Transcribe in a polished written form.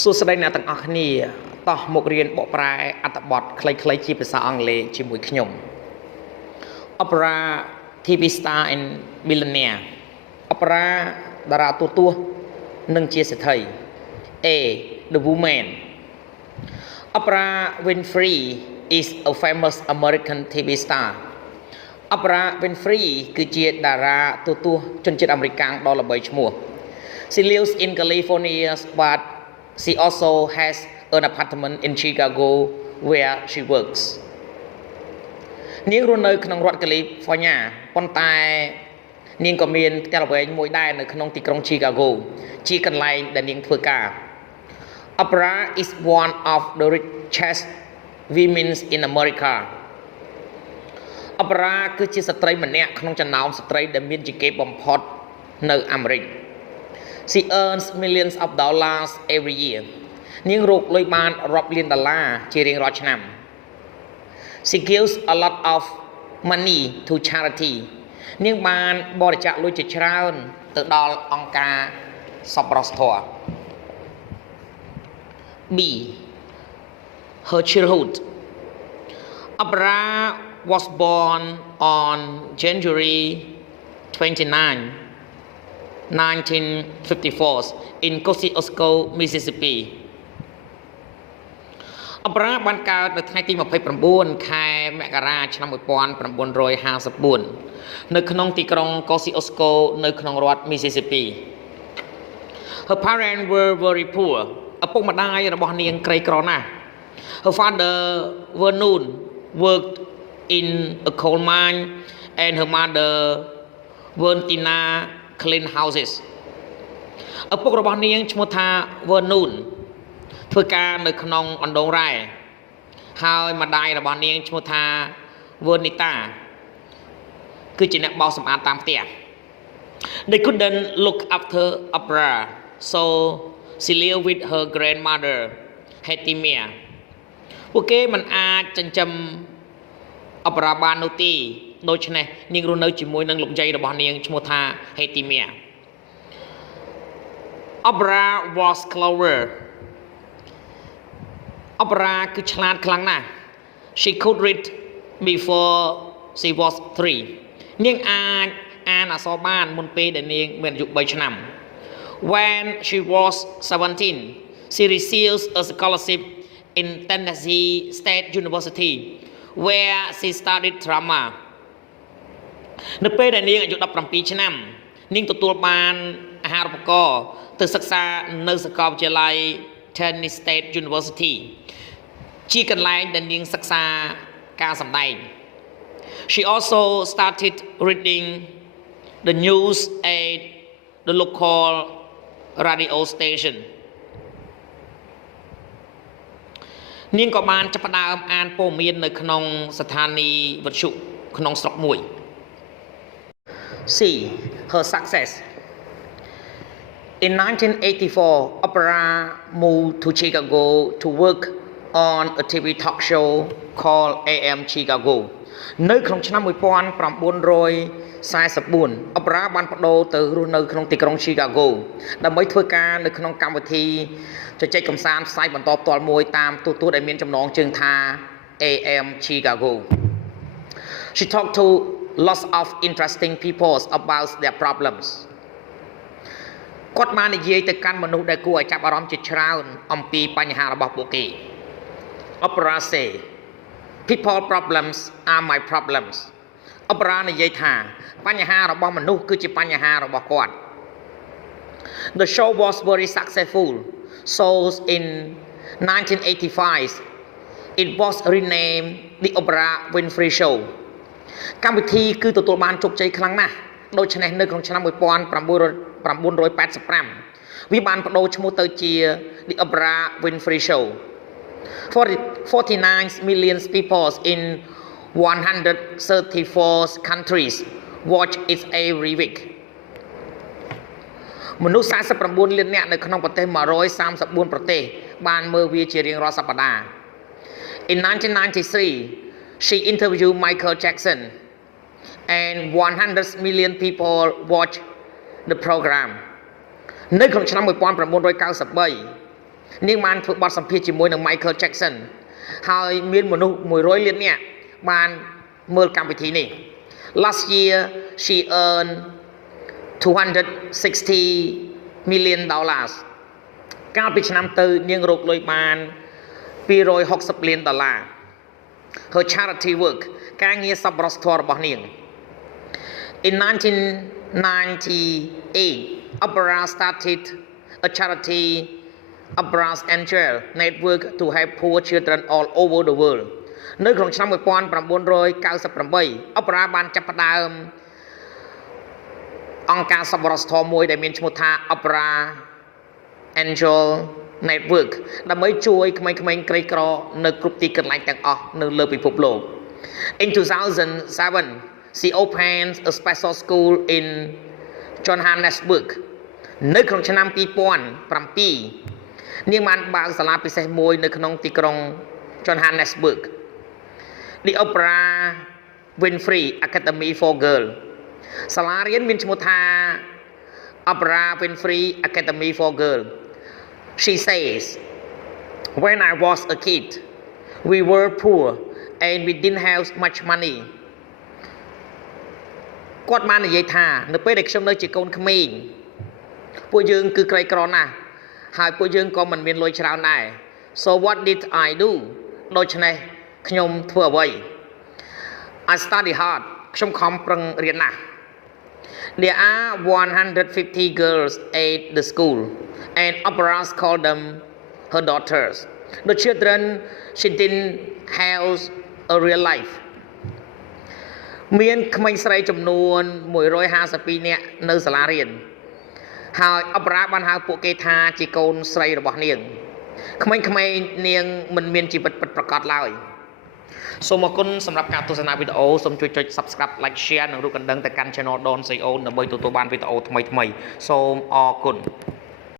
សួស្តីអ្នកទាំងអស់គ្នាតោះមករៀនបកប្រែអត្ថបទខ្លីៗជាភាសាអង់គ្លេសជាមួយខ្ញុំ Opera TV Star and Billionaire Opera តារាទូរទស្សន៍និងជាសេដ្ឋី A. The Woman Oprah Winfrey is a famous American TV star Oprah Winfrey គឺជាតារាទូរទស្សន៍ជនជាតិអាមេរិកដ៏ល្បីឈ្មោះ She lives in California but she also has an apartment in Chicago where she works នាងរស់នៅក្នុងរដ្ឋកាលីហ្វ័រញ៉ាប៉ុន្តែនាងក៏មានផ្ទះល្វែងមួយដែរនៅក្នុងទីក្រុង Chicago ជាកន្លែងដែលនាងធ្វើការ Oprah is one of the richest women in America Oprah គឺជាស្ត្រីម្នាក់ក្នុងចំណោមស្ត្រីដែលមានជាគេបំផុតនៅអាមេរិក She earns millions of dollars every year នាងរកលុយបានរាប់លានដុល្លារជារៀងរាល់ឆ្នាំ She gives a lot of money to charity នាងបានបរិច្ចាគលុយជាច្រើនទៅដល់អង្គការសប្បុរសធម៌ B. Her childhood Oprah was born on January 29, 1954 in Kosciuszko, Mississippi. Oprah បានកើតនៅថ្ងៃទី29 ខែមករាឆ្នាំ1954នៅក្នុងទីក្រុង Kosciuszko នៅក្នុងរដ្ឋ Mississippi. Her parents were very poor. ឪពុកម្ដាយរបស់នាងក្រីក្រណាស់ Her father Vernon worked in a coal mine and her mother Vertina cleaned houses ឪពុករបស់នាងឈ្មោះថា Vernon ធ្វើការនៅក្នុងអណ្ដូងរ៉ែហើយម្ដាយរបស់នាងឈ្មោះថា Vernita គឺជាអ្នកបោសសម្អាតតាមផ្ទះ They couldn't look after Oprah so she lived with her grandmother Hetimia ពួកគេមិនអាចចិញ្ចឹម Oprah បាននោះទេដូច្នេះនាងរស់នៅជាមួយនឹងលោកយាយរបស់នាងឈ្មោះថា Hetimia Oprah was clever Oprah គឺឆ្លាតខ្លាំងណាស់ She could read before she was 3 នាងអាចអានអក្សរបានមុនពេលដែលនាងមានអាយុ3ឆ្នាំ When she was 17 she received a scholarship in Tennessee State University where she studied drama នៅពេលដែលនាងអាយុ17ឆ្នាំនាងទទួលបានអាហារូបករណ៍ទៅសិក្សានៅសាកលវិទ្យាល័យ Tennessee State University ជាកន្លែងដែលនាងសិក្សាការសម្ដែង She also started reading the news at the local radio station នាងក៏បានចាប់ផ្ដើមអានព័ត៌មាននៅក្នុងស្ថានីយ៍វិទ្យុក្នុងស្រុកមួយ C. Her success In 1984, Oprah moved to Chicago to work on a TV talk show called AM Chicago នៅក្នុងឆ្នាំ1944 Oprah បានប្តូរទៅរស់នៅក្នុងទីក្រុង Chicago ដើម្បីធ្វើការនៅក្នុងកម្មវិធីជជែកកម្សាន្តផ្សាយបន្តផ្ទាល់មួយតាមទូរទស្សន៍ដែលមានចំណងជើងថា AM Chicago She talked to lots of interesting people about their problems គាត់បាននិយាយទៅកាន់មនុស្សដែលគួរឲ្យចាប់អារម្មណ៍ជាច្រើនអំពីបញ្ហារបស់ពួកគេ Oprah say people problems are my problems Oprah និយាយថាបញ្ហារបស់មនុស្សគឺជាបញ្ហារបស់គាត់ The show was very successful so in 1985 it was renamed the Oprah Winfrey Show កម្មវិធីគឺទទួលបានជោគជ័យខ្លាំងណាស់ដូច្នេះនៅក្នុងឆ្នាំ1985វាបានបដូរឈ្មោះទៅជា The Oprah Winfrey Show 49 million people in 134 countries watch it every week មនុស្ស49លាននាក់នៅក្នុងប្រទេស134ប្រទេសបានមើលវាជារៀងរាល់សប្តាហ៍ In 1993 she interviewed Michael Jackson and 100 million people watch the program នៅក្នុងឆ្នាំ1993 នាងបានធ្វើបទសម្ភាសន៍ជាមួយនឹង Michael Jackson ហើយមានមនុស្ស100 លាននាក់បានមើលកម្មវិធីនេះ Last year she earned $260 million កាលពីឆ្នាំទៅនាងរកលុយបាន$260 លាន Her charity work ការងារសប្បុរសធម៌របស់នាង In 1998 Opera started a charity Opera's Angel Network to help poor children all over the world នៅក្នុងឆ្នាំ 1998 Opera បានចាប់ផ្ដើមអង្គការសប្បុរសធម៌មួយដែលមានឈ្មោះថា Opera Angel Network ដើម្បីជួយក្មេងៗក្រីក្រនៅគ្រប់ទីកន្លែងទាំងអស់នៅលើពិភពលោក In 2007 she opened a special school in Johannesburg នៅក្នុងឆ្នាំ 2007 នាងបានបើកសាលាពិសេសមួយនៅក្នុងទីក្រុង Johannesburg The Opera Winfrey Academy for Girls សាលារៀនមានឈ្មោះថា Opera Winfrey Academy for Girls She says When I was a kid we were poor and we didn't have much money គាត់បាននិយាយថានៅពេលដែលខ្ញុំនៅជាកូនក្មេងពួកយើងគឺក្រីក្រណាស់ហើយពួកយើងក៏មិនមានលុយច្រើនដែរ So what did I do ដូច្នេះខ្ញុំធ្វើអ្វី I study hard ខ្ញុំខំប្រឹងរៀនណាស់ There are 150 girls at the school and operas call them her daughters The children she didn't have a real life មានក្មេងស្រីចំនួន152នាក់នៅសាលារៀនហើយ Opera បានហៅពួកគេថាជាកូនស្រីរបស់នាងក្មេងៗនាងមិនមានជីវិតពិតប្រាកដឡើយសូមអរគុណសម្រាប់ការទស្សនាវីដេអូសូមជួយចុច Subscribe Like Share និងរូបកណ្ដឹងទៅកាន់ Channel Don Sreyoun ដើម្បីទទួលបានវីដេអូថ្មីៗសូមអរគុណ